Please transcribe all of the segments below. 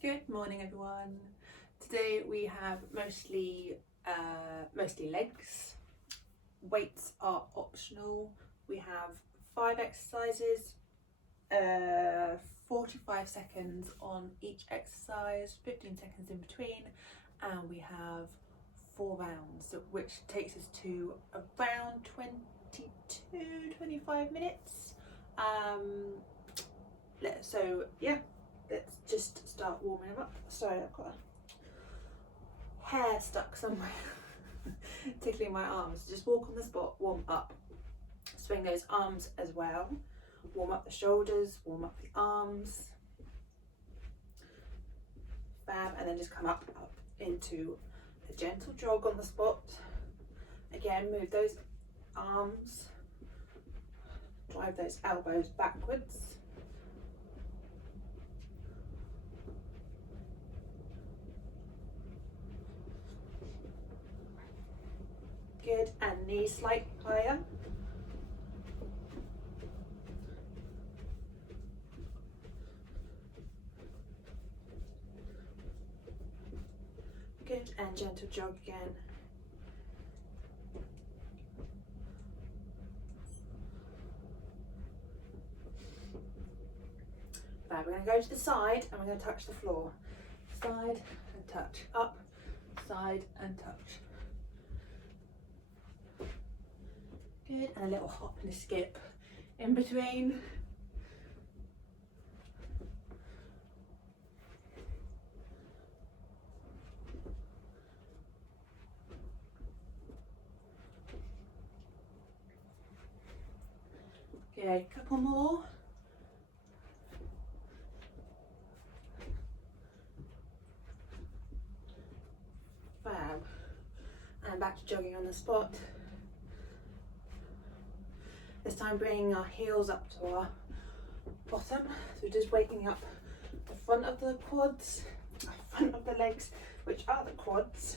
Good morning, everyone. Today we have mostly legs. Weights are optional. We have 5 exercises, 45 seconds on each exercise, 15 seconds in between, and we have 4 rounds, which takes us to around 22-25 minutes. So yeah, let's just start warming them up. Sorry, I've got a hair stuck somewhere tickling my arms. Just walk on the spot, warm up. Swing those arms as well. Warm up the shoulders, warm up the arms. Fab, and then just come up into a gentle jog on the spot. Again, move those arms. Drive those elbows backwards. Good, and knees slightly higher. Good, and gentle jog again. Right, we're going to go to the side and we're going to touch the floor. Side and touch, up, side and touch. Good, and a little hop and a skip in between. Good, couple more. Fab. And back to jogging on the spot. This time bringing our heels up to our bottom. So we're just waking up the front of the quads, the front of the legs, which are the quads.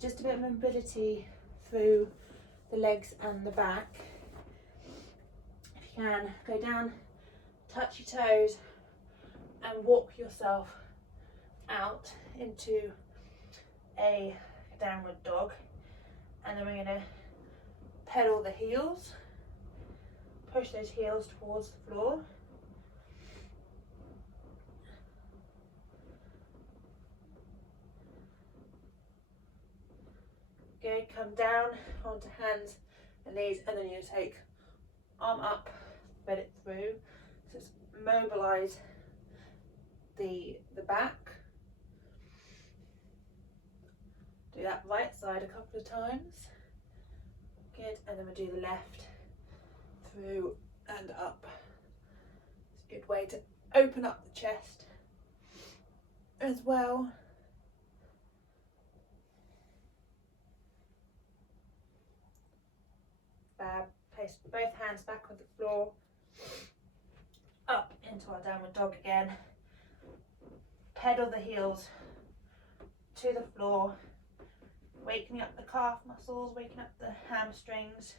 Just a bit of mobility through the legs and the back. If you can, go down, touch your toes and walk yourself out into a downward dog. And then we're going to pedal the heels, push those heels towards the floor. Good, come down onto hands and knees, and then you take arm up, bed it through. So just mobilise the back. Do that right side a couple of times. Good, and then we'll do the left through and up. It's a good way to open up the chest as well. Fab. Place both hands back on the floor, up into our downward dog again. Pedal the heels to the floor, waking up the calf muscles, waking up the hamstrings.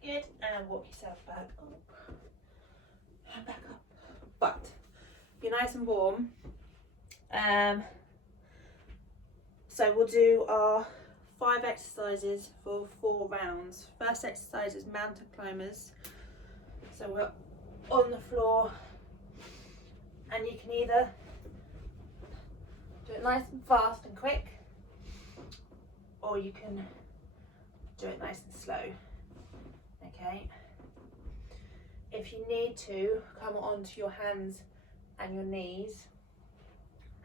Good, and walk yourself back up and back up. But be nice and warm. So we'll do our 5 exercises for 4 rounds. First exercise is mountain climbers. So we're on the floor, and you can either do it nice and fast and quick, or you can do it nice and slow. Okay. If you need to, come onto your hands and your knees,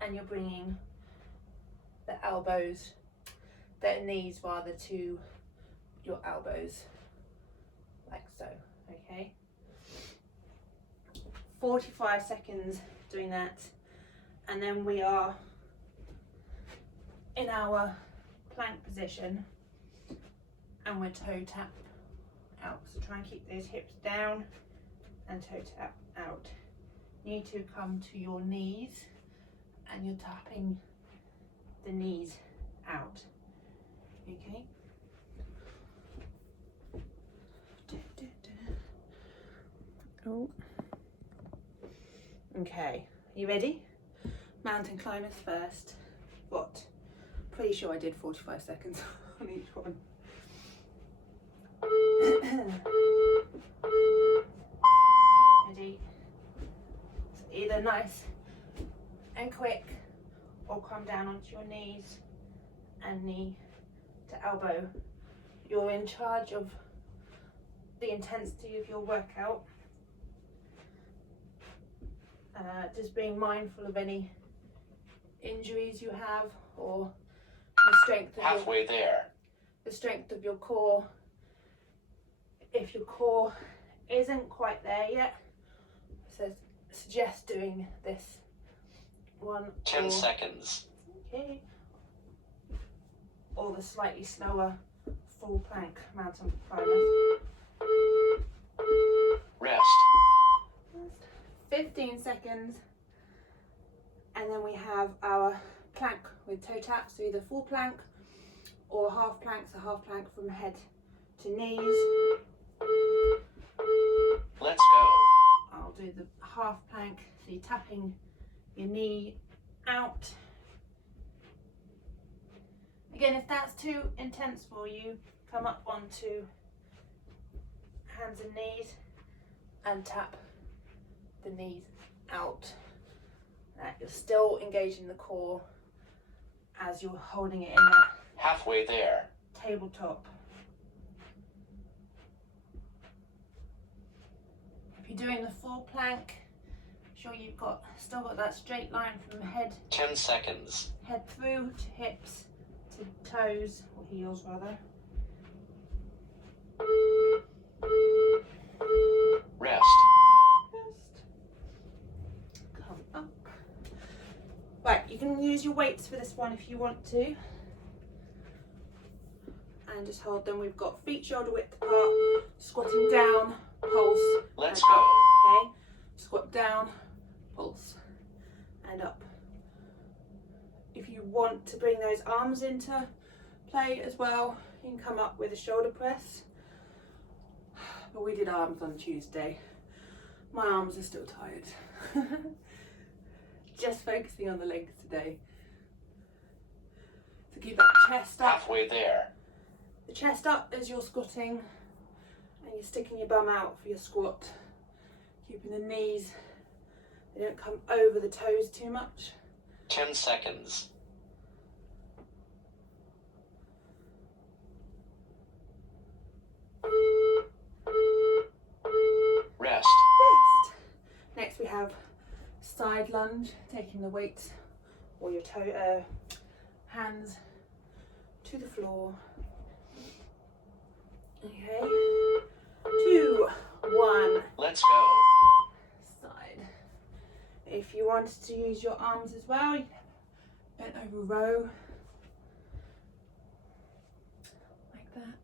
and you're bringing the elbows, the knees rather, to your elbows, like so. Okay. 45 seconds doing that, and then we are in our plank position and we're toe tap out. So try and keep those hips down and toe tap out. need to come to your knees and you're tapping the knees out. Okay. Oh. Okay, you ready? Mountain climbers first. What? Pretty sure I did 45 seconds on each one. Ready? So either nice and quick, or come down onto your knees and knee to elbow. You're in charge of the intensity of your workout. Just being mindful of any injuries you have, or the strength of the strength of your core. If your core isn't quite there yet, so suggest doing this one 10 seconds. Okay. Or the slightly slower full plank mountain climbers. Rest. 15 seconds, and then we have our plank with toe taps, so either full plank or half plank, so half plank from head to knees. Let's go. I'll do the half plank, so you're tapping your knee out. Again, if that's too intense for you, come up onto hands and knees and tap the knees out. You're still engaging the core as you're holding it in that halfway there tabletop. If you're doing the full plank, make sure you've still got that straight line from head 10 seconds. Head through to hips to toes, or heels rather. Rest. Come up. Right, you can use your weights for this one if you want to. And just hold them. We've got feet shoulder width apart, squatting down, pulse. Let's and go. Up, okay? Squat down, pulse, and up. If you want to bring those arms into play as well, you can come up with a shoulder press. But we did arms on Tuesday. My arms are still tired. Just focusing on the legs today. So keep that chest up. Halfway there. The chest up as you're squatting, and you're sticking your bum out for your squat. Keeping the knees, they don't come over the toes too much. 10 seconds. Rest. Rest. Next we have side lunge, taking the weight or your hands to the floor. Okay. 2, 1. Let's go. Side. If you wanted to use your arms as well, you can have a bent over row. Like that.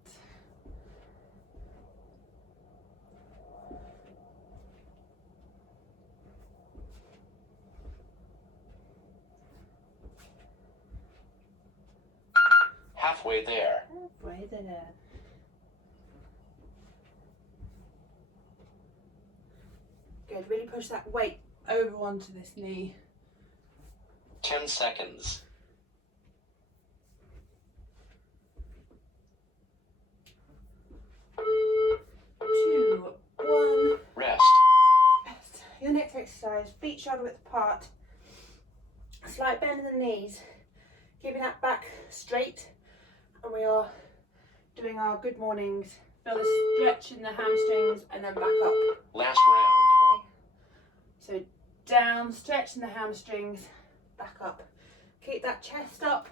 Halfway there. Halfway there. Good, really push that weight over onto this knee. 10 seconds. Two, one. Rest. Rest. Your next exercise, feet shoulder width apart. Slight bend in the knees. Keeping that back straight. And we are doing our good mornings. Feel the stretch in the hamstrings and then back up. Last round. Okay. So down, stretch in the hamstrings, back up. Keep that chest up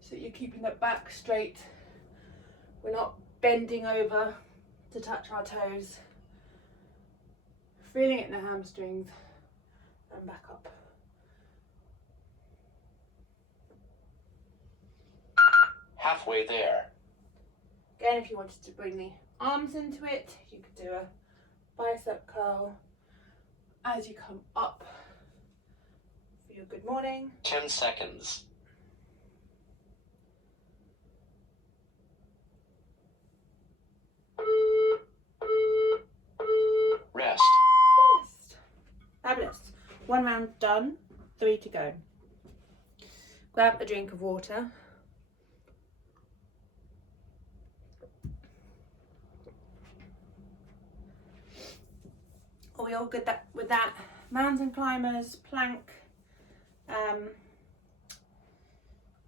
so you're keeping the back straight. We're not bending over to touch our toes. Feeling it in the hamstrings and back up. Halfway there. Again, if you wanted to bring the arms into it, you could do a bicep curl as you come up for your good morning. 10 seconds. Rest. Rest. Fabulous. 1 round done, 3 to go. Grab a drink of water. Are we all good with that? Mountain climbers, plank,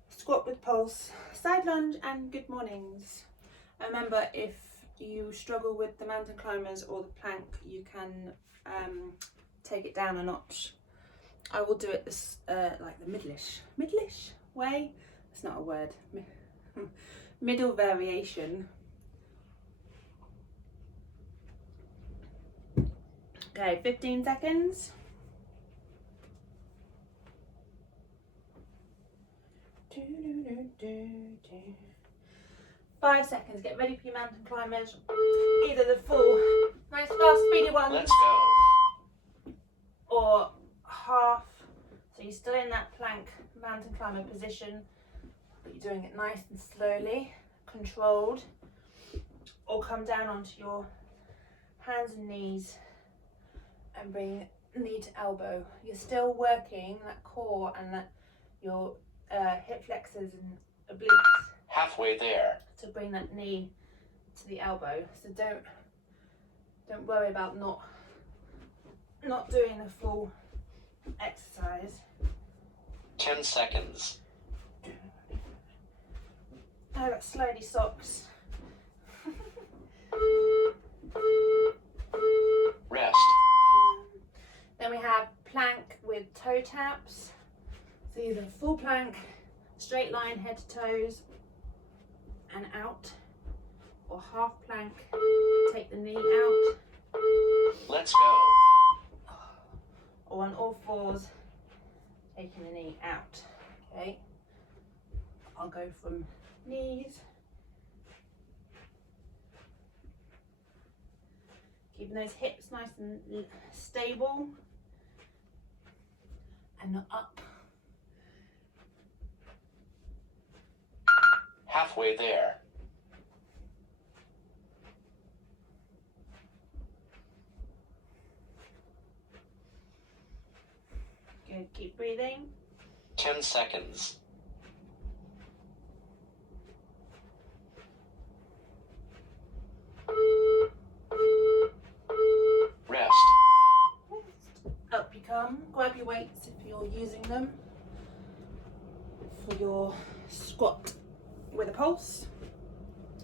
squat with pulse, side lunge and good mornings. Remember, if you struggle with the mountain climbers or the plank, you can take it down a notch. I will do it this like the middle-ish way. It's not a word. Middle variation. Okay, 15 seconds. 5 seconds. Get ready for your mountain climbers. Either the full, nice fast speedy ones. Let's go. Or half. So you're still in that plank mountain climber position, but you're doing it nice and slowly, controlled. Or come down onto your hands and knees and bring knee to elbow. You're still working that core and that your hip flexors and obliques Halfway there. to bring that knee to the elbow. So don't worry about not doing the full exercise. 10 seconds. I got slidey socks. Rest. Then we have plank with toe taps. So either full plank, straight line head to toes and out, or half plank, take the knee out, Let's go. or on all fours, taking the knee out. Okay, I'll go from knees, keeping those hips nice and stable, and not up. Halfway there. Good, keep breathing. 10 seconds. Rest. Up you come. Grab your weights if you're using them for your squat with a pulse.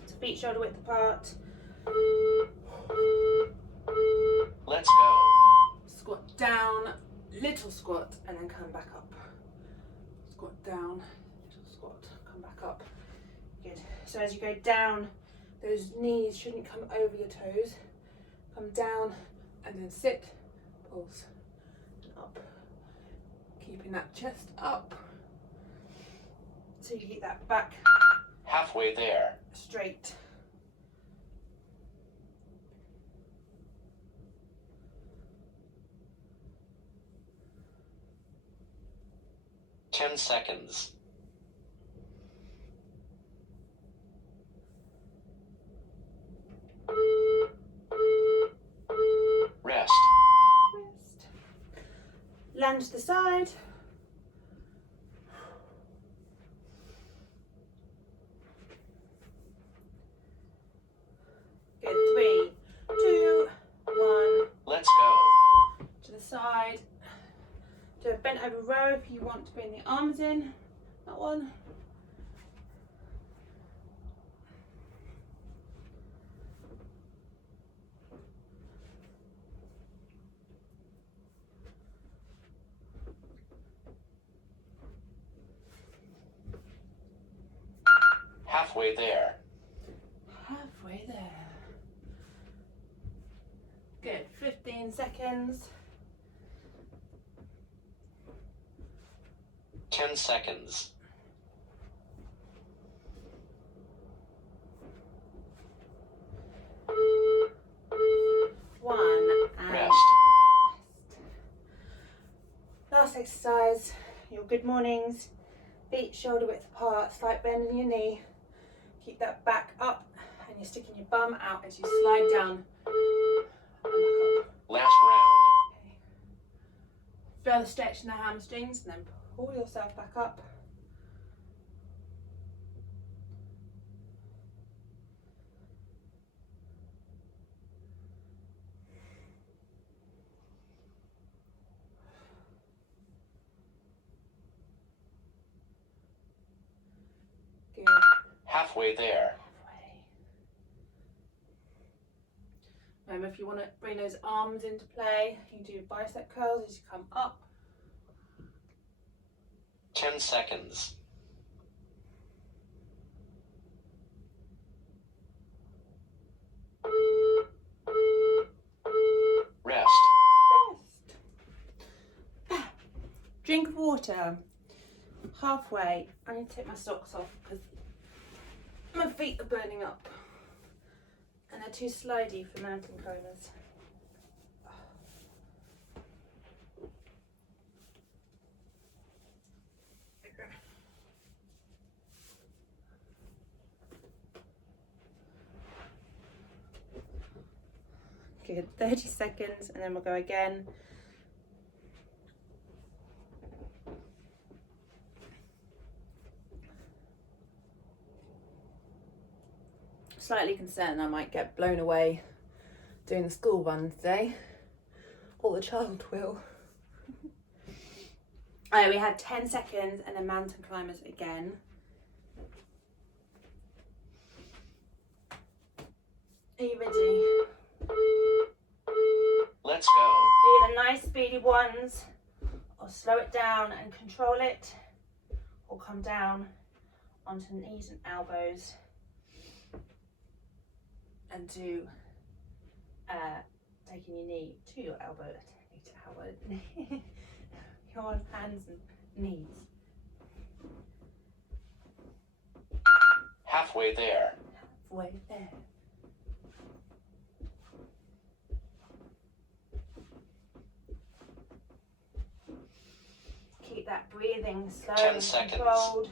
So feet shoulder width apart. Let's go. Squat down, little squat, and then come back up. Squat down, little squat, come back up. Good. So as you go down, those knees shouldn't come over your toes. Come down and then sit, pulse, and up. Keeping that chest up. So you keep that back Halfway there. straight. Ten seconds. Rest. Rest. Lunge to the side. Good. 3, 2, 1. Let's go. To the side. Do a bent over row if you want to bring the arms in. That one. Halfway there. Halfway there. Good. 15 seconds. 10 seconds. One and Rest. last exercise, your good mornings. Feet shoulder width apart, slight bend in your knee. Keep that back up and you're sticking your bum out as you slide down and back up. Last round. Okay. Further stretch in the hamstrings and then pull yourself back up. Good. Halfway there. Halfway. Remember, if you want to bring those arms into play, you can do bicep curls as you come up. 10 seconds. Rest. Rest. Drink of water. Halfway. I need to take my socks off because my feet are burning up and they're too slidey for mountain climbers. Good, 30 seconds and then we'll go again. Slightly concerned I might get blown away doing the school run today, or the child will. Alright, we have 10 seconds and then mountain climbers again. Are you ready? Let's go. Do the nice speedy ones, or slow it down and control it, or come down onto knees and elbows. And do taking your knee to your elbow, your hands and knees. Halfway there. Halfway there. Keep that breathing slow 10 and seconds. controlled.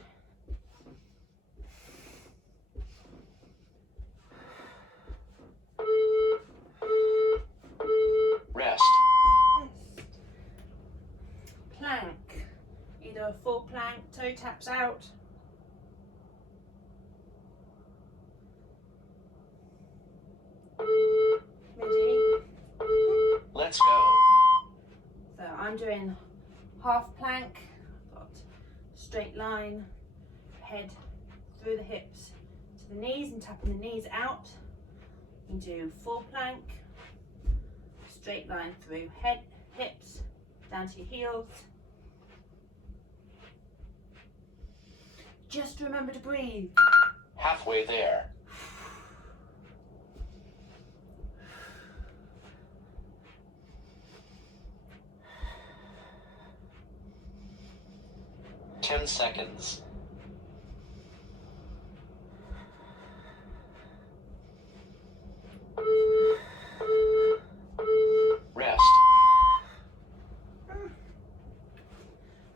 Rest. Plank. Either a full plank, toe taps out. Ready? Let's go. So I'm doing half plank. Got straight line, head through the hips to the knees and tapping the knees out. You can do full plank, straight line through head, hips, down to your heels. Just remember to breathe. Halfway there. Ten seconds. Rest.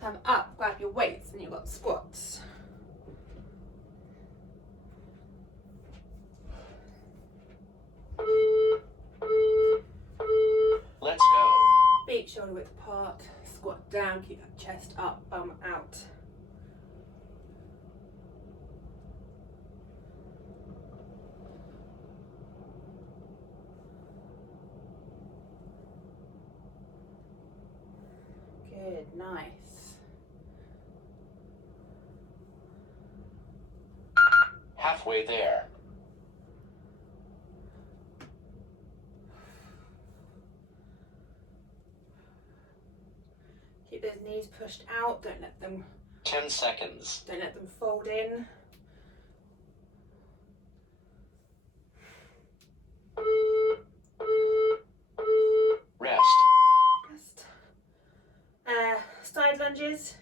Come up, grab your weights, and you've got squats. Let's go. Feet shoulder width apart, squat down, keep that chest up, bum out. Good, nice. Halfway there. Keep those knees pushed out, don't let them 10 seconds. fold in. Rest. Rest. Side lunges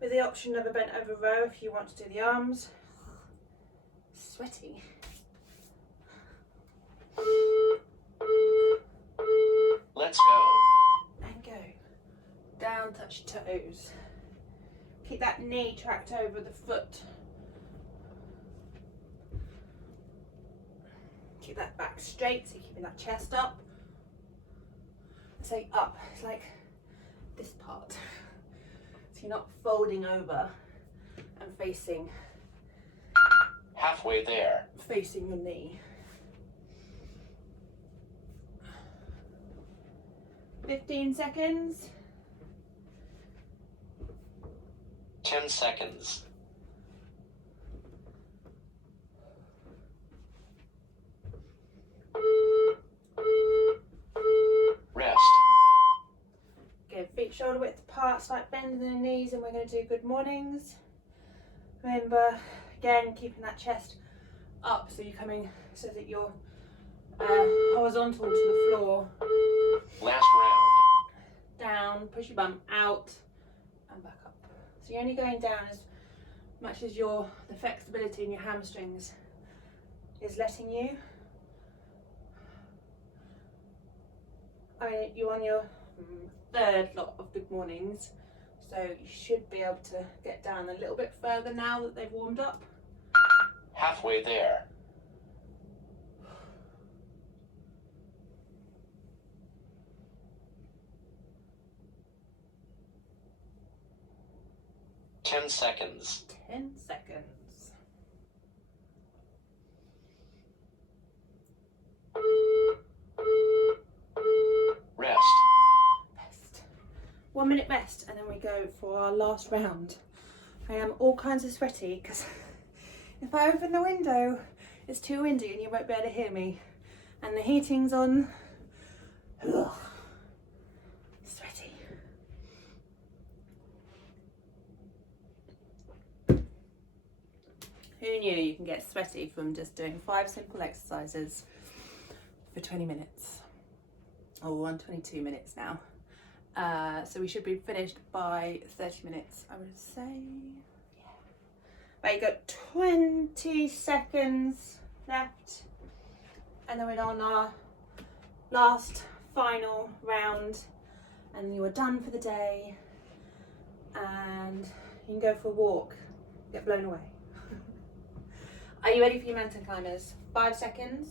with the option of a bent over row if you want to do the arms. Sweaty. Let's go. And go. Down, touch your toes. Keep that knee tracked over the foot. Keep that back straight, so you're keeping that chest up. I say up, it's like this part. So you're not folding over and facing Halfway there. Facing your knee. 15 seconds. 10 seconds. Rest. Good. Feet shoulder width apart, start bending the knees, and we're going to do good mornings. Remember, again, keeping that chest up so you're coming so that you're horizontal to the floor. Last round. Down, push your bum out and back up. So you're only going down as much as the flexibility in your hamstrings is letting you. I mean, you're on your third lot of good mornings, so you should be able to get down a little bit further now that they've warmed up. Halfway there. Ten seconds. 10 seconds. Rest. Rest. 1 minute rest, and then we go for our last round. I am all kinds of sweaty because if I open the window, it's too windy and you won't be able to hear me. And the heating's on. Ugh. Sweaty. Who knew you can get sweaty from just doing 5 simple exercises for 20 minutes? Oh, we're on 22 minutes now. So we should be finished by 30 minutes, I would say. Yeah. Right, you got 20 seconds left. And then we're on our last final round. And you are done for the day. And you can go for a walk, get blown away. Are you ready for your mountain climbers? 5 seconds.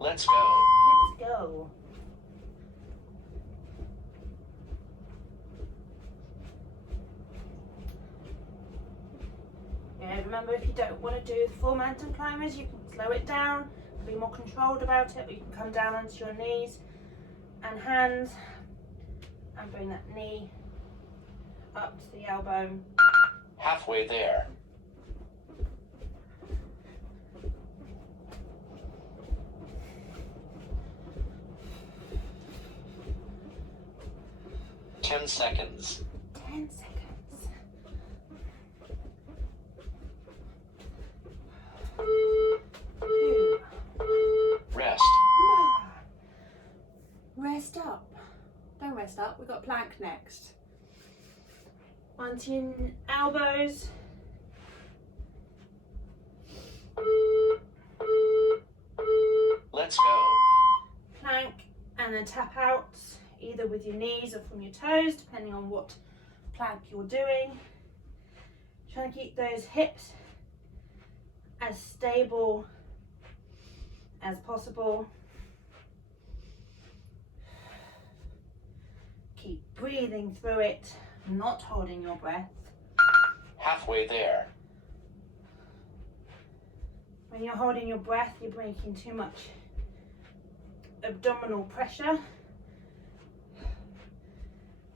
Let's go. Let's go. Yeah, remember, if you don't want to do the full mountain climbers, you can slow it down, be more controlled about it, or you can come down onto your knees and hands and bring that knee up to the elbow. Halfway there. Ten seconds. 10 seconds. 2. Rest. Rest up. Don't rest up. We've got plank next. Onto your elbows. Let's go. Plank and then tap out, either with your knees or from your toes, depending on what plank you're doing. Trying to keep those hips as stable as possible. Keep breathing through it, not holding your breath. Halfway there. When you're holding your breath, you're making too much abdominal pressure.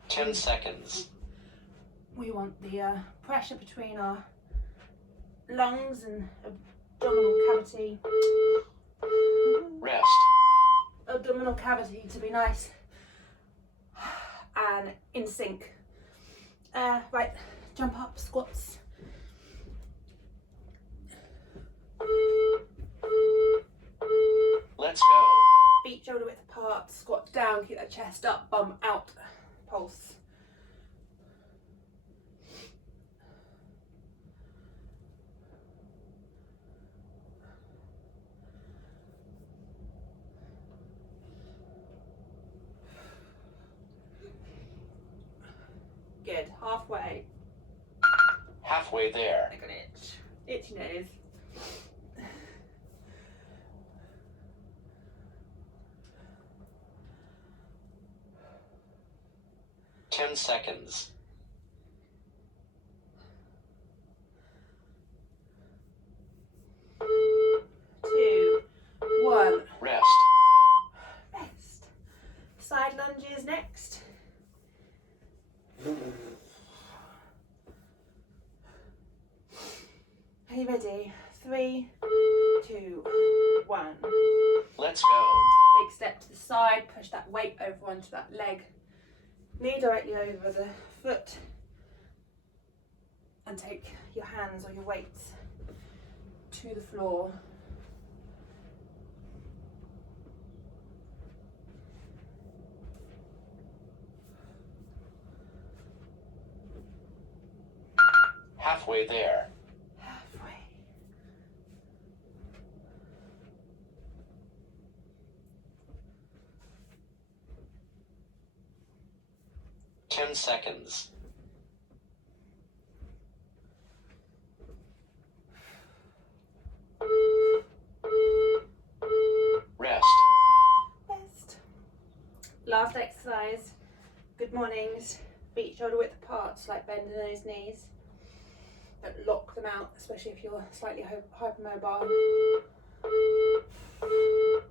10 seconds. We want the pressure between our lungs and abdominal cavity. Rest. Abdominal cavity to be nice and in sync. Right, jump up, squats. Let's go. Feet shoulder width apart, squat down, keep that chest up, bum out, pulse. Halfway there. I got an itch. Itchy nose. 10 seconds. 2, 1. Rest. Rest. Side lunges next. Are you ready? 3, 2, 1. Let's go. Big step to the side, push that weight over onto that leg. Knee directly over the foot. And take your hands or your weights to the floor. Halfway there. Halfway. Ten seconds. 'Rest. Rest. Last exercise. Good mornings. Feet shoulder width apart, slight bend in those knees. Don't lock them out, especially if you're slightly hypermobile.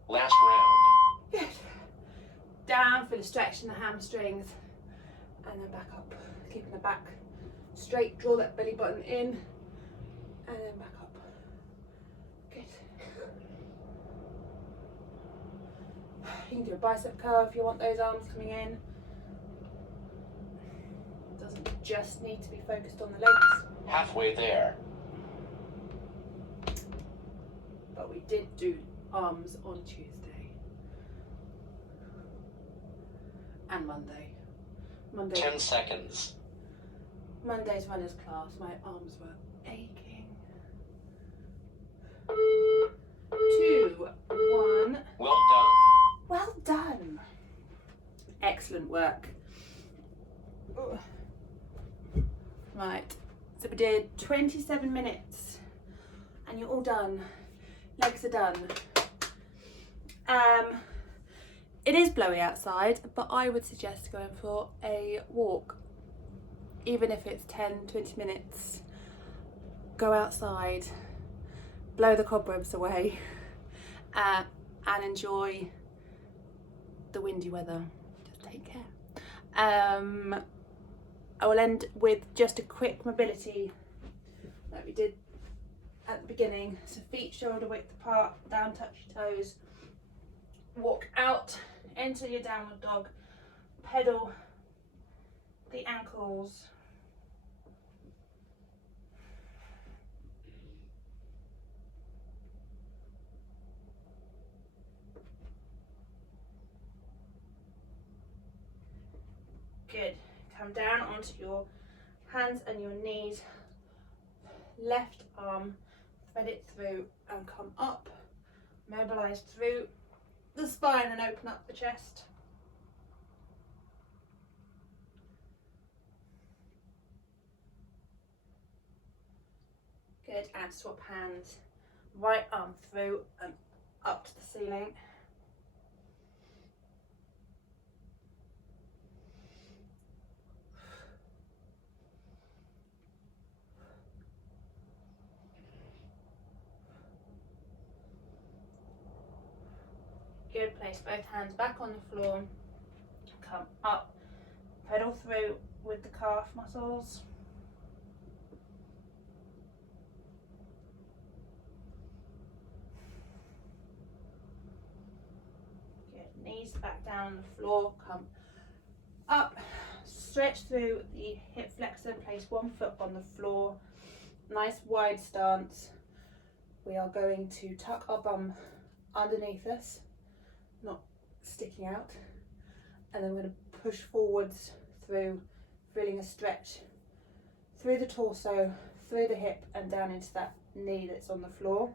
Last round. Good. Down for the stretch in the hamstrings. And then back up. Keeping the back straight. Draw that belly button in. And then back up. Good. You can do a bicep curl if you want those arms coming in. Doesn't just need to be focused on the legs. Halfway there. But we did do arms on Tuesday. And Monday. 10 seconds. Monday's runners class, my arms were aching. 2, 1. Well done. Well done. Excellent work. Right, so we did 27 minutes and you're all done. Legs are done. It is blowy outside, but I would suggest going for a walk. Even if it's 10-20 minutes, go outside, blow the cobwebs away, and enjoy the windy weather. Just take care. I will end with just a quick mobility like we did at the beginning. So feet shoulder width apart, down touch your toes, walk out into your downward dog, pedal the ankles. Good. Come down onto your hands and your knees. Left arm, thread it through and come up. Mobilise through the spine and open up the chest. Good, and swap hands. Right arm through and up to the ceiling. Good, place both hands back on the floor. Come up, pedal through with the calf muscles. Good, knees back down on the floor, come up, stretch through the hip flexor, place one foot on the floor. Nice wide stance. We are going to tuck our bum underneath us, not sticking out, and then we're going to push forwards through, feeling a stretch through the torso, through the hip and down into that knee that's on the floor.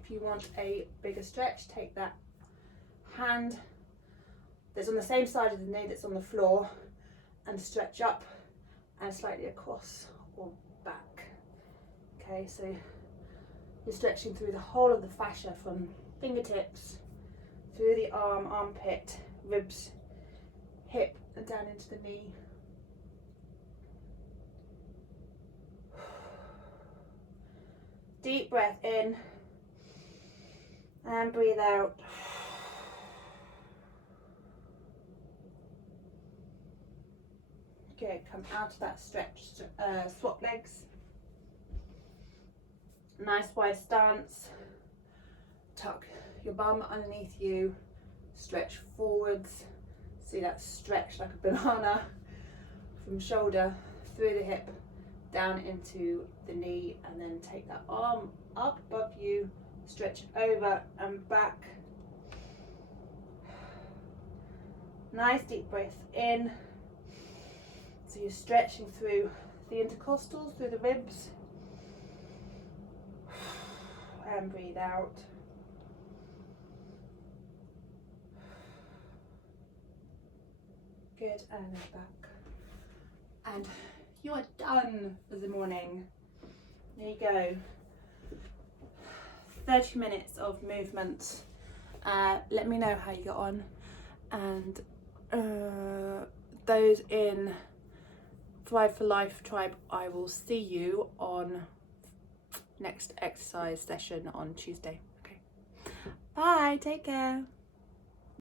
If you want a bigger stretch, take that hand that's on the same side of the knee that's on the floor and stretch up and slightly across or back. Okay, so you're stretching through the whole of the fascia from fingertips through the arm, armpit, ribs, hip, and down into the knee. Deep breath in and breathe out. Good, come out of that stretch, swap legs. Nice wide stance. Tuck your bum underneath you, stretch forwards. See that stretch like a banana from shoulder through the hip, down into the knee, and then take that arm up above you, stretch over and back. Nice deep breath in. So you're stretching through the intercostals, through the ribs. And breathe out. Good, and then back. And you are done for the morning. There you go. 30 minutes of movement. Let me know how you got on. And those in Thrive for Life tribe, I will see you on next exercise session on Tuesday. Okay. Bye, take care.